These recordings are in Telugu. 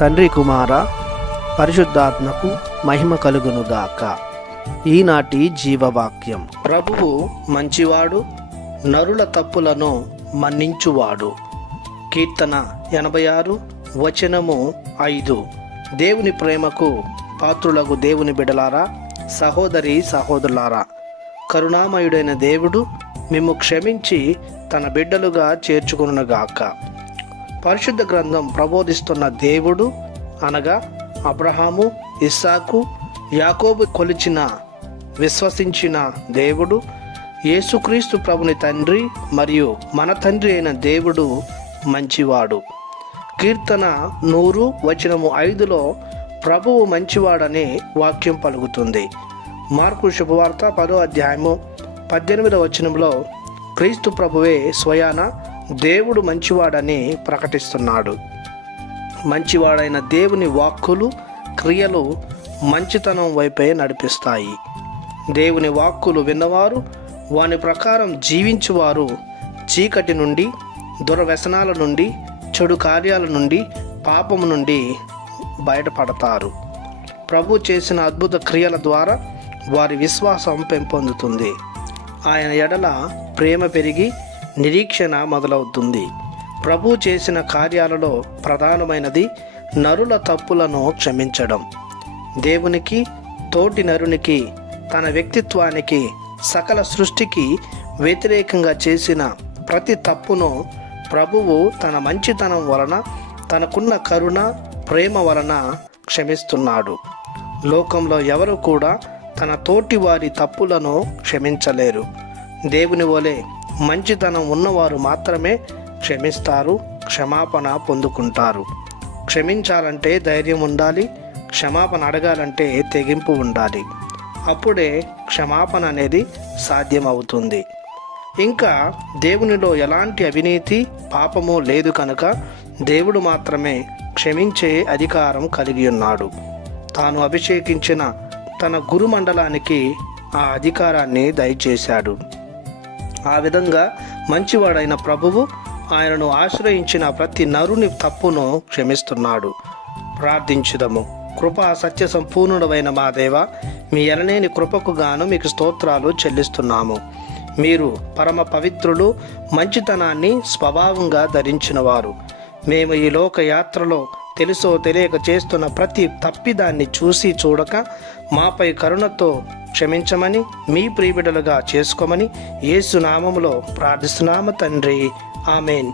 తండ్రి కుమార పరిశుద్ధాత్మకు మహిమ కలుగునుగాక. ఈనాటి జీవవాక్యం. ప్రభువు మంచివాడు, నరుల తప్పులను మన్నించువాడు. కీర్తన 86 వచనము 5. దేవుని ప్రేమకు పాత్రులకు దేవుని బిడలారా, సహోదరి సహోదరులారా, కరుణామయుడైన దేవుడు మిమ్ము క్షమించి తన బిడ్డలుగా చేర్చుకొనుగాక. పరిశుద్ధ గ్రంథం ప్రబోధిస్తున్న దేవుడు అనగా అబ్రహాము, ఇస్సాకు, యాకోబు కొలిచిన విశ్వసించిన దేవుడు, యేసుక్రీస్తు ప్రభుని తండ్రి మరియు మన తండ్రి అయిన దేవుడు మంచివాడు. కీర్తన 100 వచనము 5లో ప్రభువు మంచివాడనే వాక్యం పలుకుతుంది. మార్కు శుభవార్త 10వ అధ్యాయము 18వ వచనంలో క్రీస్తు ప్రభువే స్వయాన దేవుడు మంచివాడని ప్రకటిస్తున్నాడు. మంచివాడైన దేవుని వాక్కులు, క్రియలు మంచితనం వైపే నడిపిస్తాయి. దేవుని వాక్కులు విన్నవారు, వాని ప్రకారం జీవించువారు చీకటి నుండి, దుర్వ్యసనాల నుండి, చెడు కార్యాల నుండి, పాపము నుండి బయటపడతారు. ప్రభు చేసిన అద్భుత క్రియల ద్వారా వారి విశ్వాసం పెంపొందుతుంది. ఆయన ఎడల ప్రేమ పెరిగి నిరీక్షణ మొదలవుతుంది. ప్రభు చేసిన కార్యాలలో ప్రధానమైనది నరుల తప్పులను క్షమించడం. దేవునికి, తోటి నరునికి, తన వ్యక్తిత్వానికి, సకల సృష్టికి వ్యతిరేకంగా చేసిన ప్రతి తప్పును ప్రభువు తన మంచితనం వలన, తనకున్న కరుణ, ప్రేమ వలన క్షమిస్తున్నాడు. లోకంలో ఎవరు కూడా తన తోటి వారి తప్పులను క్షమించలేరు. దేవుని వలె మంచితనం ఉన్నవారు మాత్రమే క్షమిస్తారు, క్షమాపణ పొందుకుంటారు. క్షమించాలంటే ధైర్యం ఉండాలి, క్షమాపణ అడగాలంటే తెగింపు ఉండాలి. అప్పుడే క్షమాపణ అనేది సాధ్యమవుతుంది. ఇంకా దేవునిలో ఎలాంటి అవినీతి, పాపము లేదు కనుక దేవుడు మాత్రమే క్షమించే అధికారం కలిగి ఉన్నాడు. తాను అభిషేకించిన తన గురుమండలానికి ఆ అధికారాన్ని దయచేశాడు. ఆ విధంగా మంచివాడైన ప్రభువు ఆయనను ఆశ్రయించిన ప్రతి నరుని తప్పును క్షమిస్తున్నాడు. ప్రార్థించుదము. కృపా సత్య సంపూర్ణుడైన మా దేవ, మీ ఎనలేని కృపకు గాను మీకు స్తోత్రాలు చెల్లిస్తున్నాము. మీరు పరమ పవిత్రులు, మంచితనాన్ని స్వభావంగా ధరించినవారు. మేము ఈ లోక యాత్రలో తెలుసో తెలియక చేస్తున్న ప్రతి తప్పిదాన్ని చూసి చూడక మాపై కరుణతో క్షమించమని, మీ ప్రియబిడ్డలుగా చేసుకోమని యేసు నామములో ప్రార్థిస్తున్నాము తండ్రి. ఆమెన్.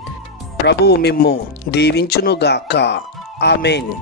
ప్రభువు మిమ్ము దీవించునుగాక. ఆమెన్.